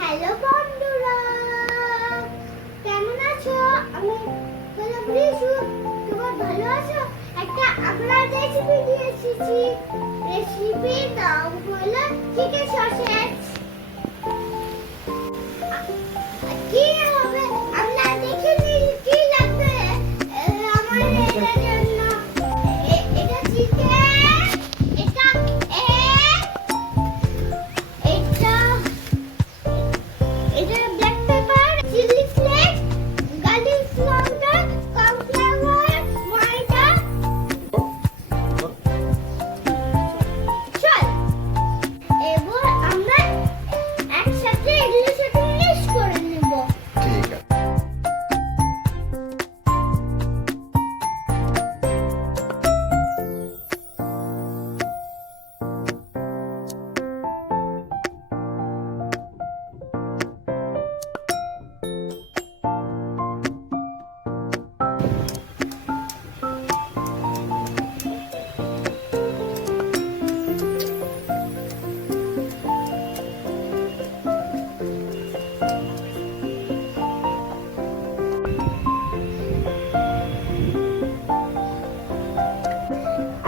Hello বন্ধুরা, কেমন আছো? আমি হলো বৃষু। তোমরা ভালো আছো? একটা আমরা রেসিপি নিয়ে এসেছি। রেসিপির নাম হলো চিকেন সসেজ। কি হবে আমরা দেখে নিই কি লাগবে আমার এটার জন্য। এটা চিকেন, এটা এগ, এটা এটা black pepper, chilli flakes, garlic powder, cornflour, ময়দা। চল এবার আমরা একসাথে এগুলোর সাথে মিক্স করে নেব। ঠিক আছে।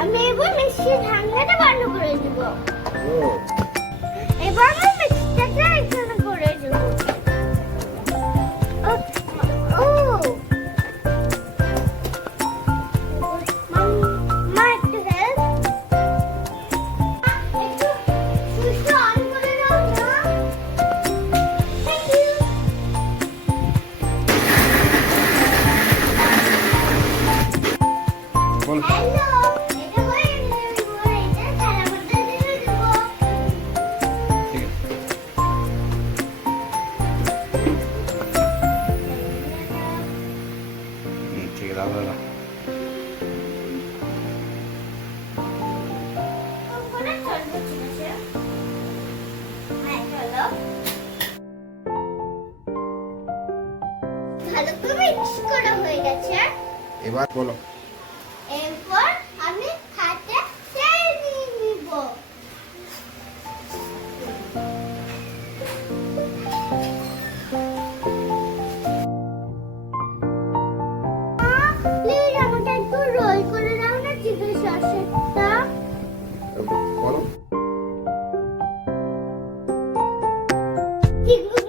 আমি এবার মিক্সির ঢাকনাটা বন্ধ করে দেব। ও এবার আমি মিক্সিটাকে এখানে করে দেব। ও মা একটু হেল্প, একটু সুইচটা অন করে দাও না। Thank you. বল। হ্যালো, এটা হয়ে গেছে। এটা থালা মধ্যে দিয়ে দেব। ঠিক আছে। ঠিক আছে, দাও দাও। ওখানে চলবে, ঠিক আছে? হ্যাঁ, চলো। ভালো করে মিক্স করা হয়ে গেছে। এবার বলো। এরপর আমি হাতে তেল নিয়ে নিব। প্লিজ আমাকে একটু রোল করে দাও না চিকেন সসেজটা। বলো। চিকেন